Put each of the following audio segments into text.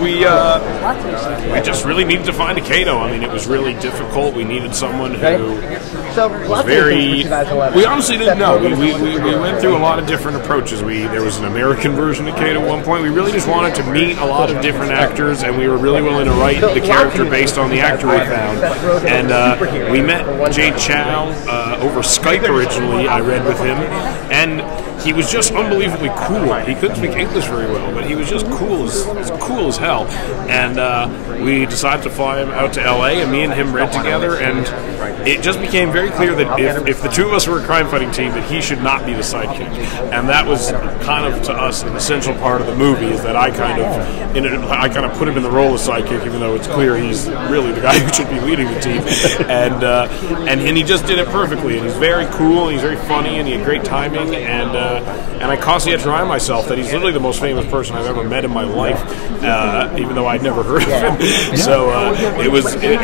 We just really needed to find a Kato. I mean, it was really difficult. We needed someone who was very. We honestly didn't know. We went through a lot of different approaches. There was an American version of Kato at one point. We really just wanted to meet a lot of different actors, and we were really willing to write the character based on the actor we found. And we met Jay Chow over Skype originally. I read with him, and he was just unbelievably cool. He couldn't speak English very well, but he was just cool as hell. And we decided to fly him out to LA, and me and him read together, and it just became very clear that if the two of us were a crime-fighting team, that he should not be the sidekick. And that was kind of, to us, an essential part of the movie, is that I kind of put him in the role of sidekick, even though it's clear he's really the guy who should be leading the team. And he just did it perfectly. And he's very cool, and he's very funny, and he had great timing, and I constantly had to remind myself that he's literally the most famous person I've ever met in my life, even though I'd never heard of him. So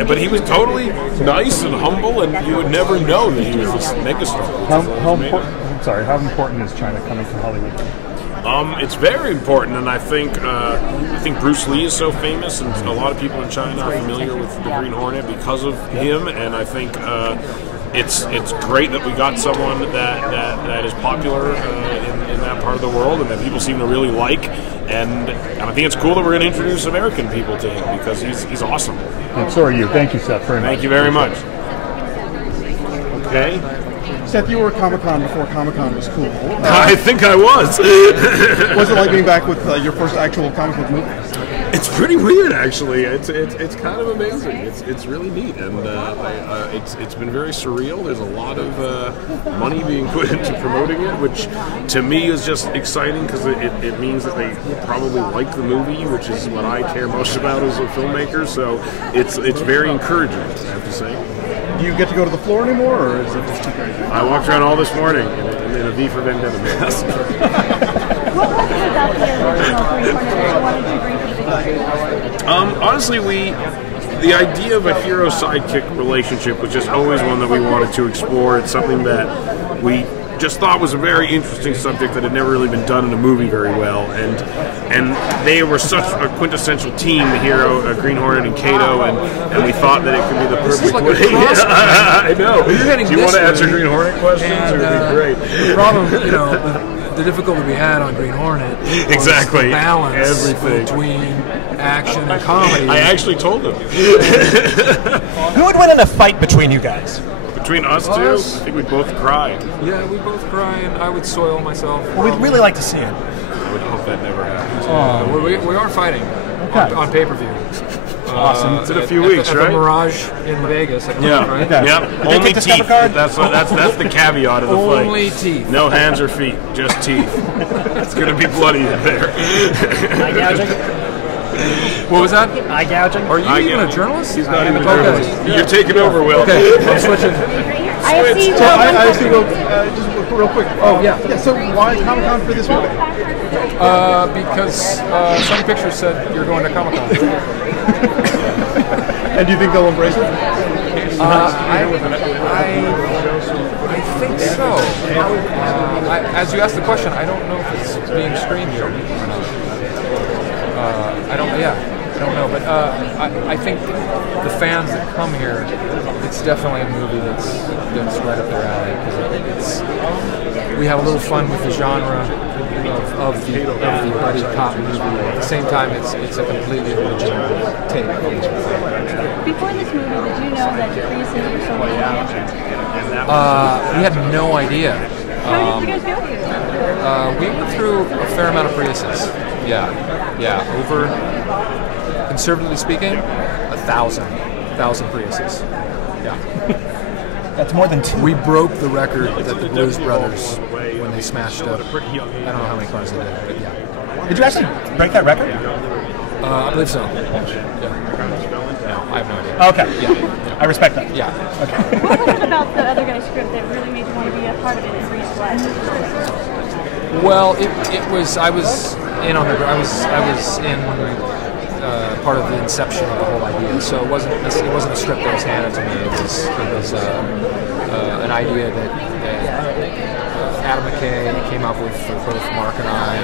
but he was totally nice and humble, and you would never know that he was this megastar. How important is China coming to Hollywood? It's very important, and I think Bruce Lee is so famous, and a lot of people in China are familiar with the Green Hornet because of him, and I think it's great that we got someone that is popular in that part of the world, and that people seem to really like, and I think it's cool that we're going to introduce American people to him, because he's awesome. And so are you. Thank you, Seth, very much. Thank you very much. Okay. Seth, you were at Comic-Con before Comic-Con was cool. I think I was. What's it like being back with your first actual comic book movie? It's pretty weird, actually. It's kind of amazing. It's really neat, and it's been very surreal. There's a lot of money being put into promoting it, which to me is just exciting, because it means that they probably like the movie, which is what I care most about as a filmmaker. So it's very encouraging, I have to say. Do you get to go to the floor anymore, or is it just too crazy? I walked around all this morning in a V for Vendetta mask. What was it about the original Green Hornet that you wanted to bring to the big screen? Honestly, the idea of a hero-sidekick relationship was just always one that we wanted to explore. It's something that we just thought was a very interesting subject that had never really been done in a movie very well, and they were such a quintessential team, the hero, Green Hornet and Kato, and we thought that it could be the perfect way. I know. Do you want to answer Green Hornet questions? It would be great. The problem, the difficulty we had on Green Hornet was exactly the balance between action and comedy. I actually told them. Who would win in a fight between you guys? Between us two, I think we'd both cry. Yeah, we both cry, and I would soil myself. Well, we'd really like to see it. I would hope that never happens. We are fighting on pay-per-view. Awesome. It's in a few weeks, at right? The Mirage in Vegas. Right? Yeah. Only teeth. That's the caveat of the fight. Only teeth. No hands or feet, just teeth. It's going to be bloody in there. Eye gouging? What was that? Eye gouging? Are you even a journalist? He's not even a journalist. You're taking over, Will. Okay, I'm switching. I see. Just real quick. Oh yeah. So why Comic-Con for this movie? Because Sony Pictures said you're going to Comic-Con. And do you think they'll embrace it? I think so. As you asked the question, I don't know if it's being screened here or not. I don't know, but I think the fans that come here, it's definitely a movie that's right up their alley. We have a little fun with the genre of the buddy cop movie. At the same time, it's a completely original take. Before this movie, did you know that Priuses were so we had no idea. How did you guys go here? We went through a fair amount of Priuses. Yeah. Over, conservatively speaking, 1,000 Priuses. Yeah. That's more than 2. We broke the record that the Blues Brothers, when they smashed up, I don't know how many cars they did, but yeah. Did you actually break that record? I believe so. Yeah. I have no idea. Okay. Yeah. I respect that. Yeah. Okay. What was it about the other guy's script that really made you want to be a part of it and bring it to life? Well, it was. I was in on the. I was in part of the inception of the whole idea. So it wasn't a script that was handed to me. It was an idea that Adam McKay came up with for both Mark and I,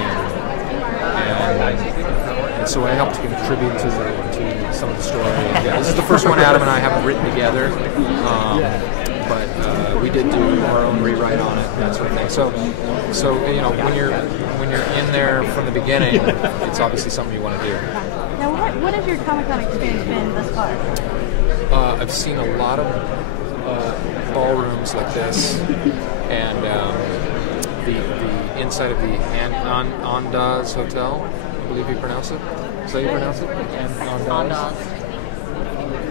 and so I helped contribute to some of the story. Yeah, this is the first one Adam and I haven't written together, but we did do our own rewrite on it, that sort of thing. So you know, when you're in there from the beginning, it's obviously something you want to do. Now, what has your Comic-Con experience been thus far? I've seen a lot of ballrooms like this, and the inside of the Andaz Hotel, I believe you pronounce it. Is that how you pronounce it? Andaz.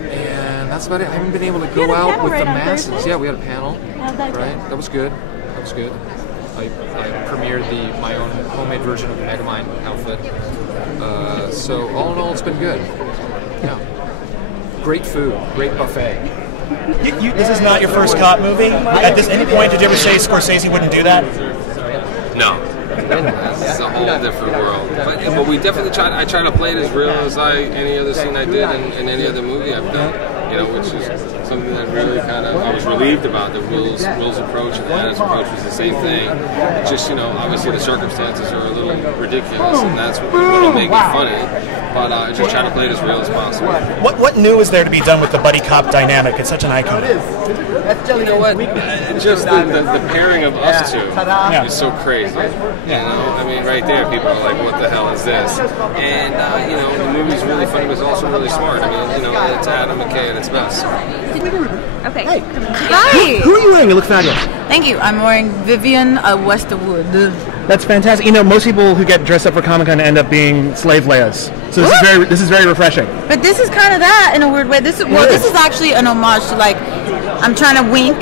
And that's about it. I haven't been able to go out with the masses. Yeah, we had a panel. Right? That was good. That was good. I premiered my own homemade version of the Megamind outfit. So all in all, it's been good. Yeah. Great food. Great buffet. This is not your first cop movie? At any point did you ever say Scorsese wouldn't do that? No. It's a whole different world. But we definitely I try to play it as real as any other scene I did in any other movie I've done. You know, which is something that really kind of I was relieved about. That Will's approach and Anna's approach was the same thing. Just, you know, obviously the circumstances are a little ridiculous, and that's what will make it funny. But I just try to play it as real as possible. What new is there to be done with the buddy cop dynamic? It's such an icon. You know what? Just the pairing of us two is so crazy. You know, I mean, right there, people are like, "What the hell is this?" And you know, the movie's really funny, but it's also really smart. I mean, you know, it's Adam McKay at its best. Okay. Hey. Hi. Who are you wearing? You look fabulous. Thank you. I'm wearing Vivian Westerwood. That's fantastic. You know, most people who get dressed up for Comic-Con end up being slave Leias. So this is very refreshing. But this is kind of that in a weird way. This is actually an homage to, like, I'm trying to wink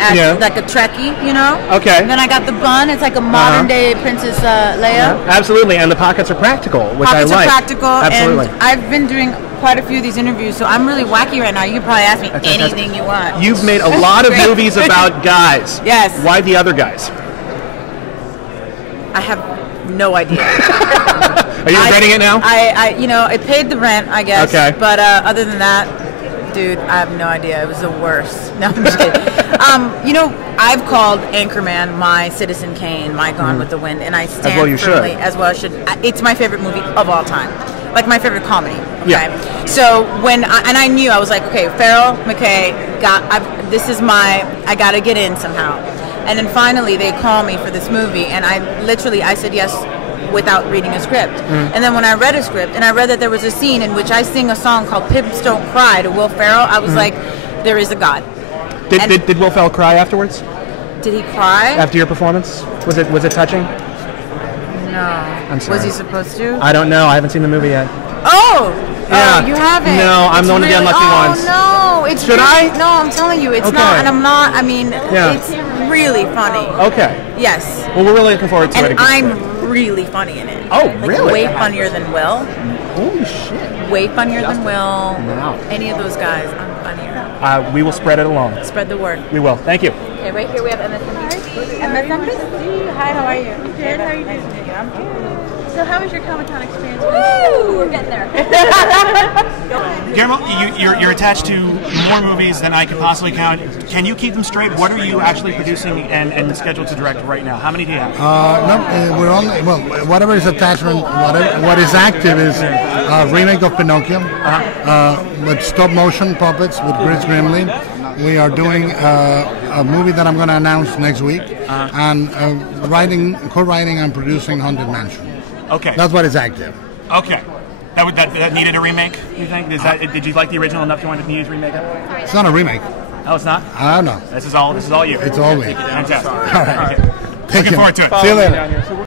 at like a Trekkie, you know? Okay. And then I got the bun. It's like a modern day Princess Leia. Absolutely, and the pockets are practical, which I like. Pockets are practical, absolutely. And I've been doing quite a few of these interviews, so I'm really wacky right now. You can probably ask me anything you want. You've made a lot of movies about guys. Yes. Why the other guys? I have no idea. Are you regretting it now? It paid the rent, I guess. Okay. But other than that, dude, I have no idea. It was the worst. No, I'm just kidding. You know, I've called Anchorman my Citizen Kane, my Gone with the Wind, and I stand firmly, as well I should. It's my favorite movie of all time. Like my favorite comedy. Okay. Yeah. So when I knew, I was like, okay, Ferrell, McKay, I got to get in somehow. And then finally they call me for this movie, and I said yes without reading a script. And then when I read a script, and I read that there was a scene in which I sing a song called Pimps Don't Cry to Will Ferrell, I was like, there is a God. Did Will Ferrell cry afterwards? Did he cry? After your performance? Was it touching? No. I'm sorry. Was he supposed to? I don't know. I haven't seen the movie yet. Oh! Yeah. Oh, you haven't? No, I'm one of the unlucky ones. Oh, no. Should I? No, I'm telling you, it's not. And I'm not. I mean, it's really funny. Okay. Yes. Well, we're really looking forward to it. And I'm really funny in it. Oh, like, really? Way funnier than Will. Holy shit. Way funnier than Will. Wow. Any of those guys, I'm funnier. We will spread it along. Spread the word. We will. Thank you. Okay, right here we have MSN. Hi, how are you? Good, how are you doing? I'm good. So how was your Comic-Con experience? Woo! We're getting there. Guillermo, you're attached to more movies than I could possibly count. Can you keep them straight? What are you actually producing and scheduled to direct right now? How many do you have? We're only, whatever is attachment, what is active is a remake of Pinocchio with stop motion puppets with Chris Grimley. We are doing a movie that I'm going to announce next week, and co-writing and producing Haunted Mansion. Okay. That's what is active. Okay. That needed a remake, you think? Did you like the original enough you wanted to use remake it? It's not a remake. Oh, it's not? I don't know. This is all you. It's all me. Fantastic. All right. Looking forward to it. See you later.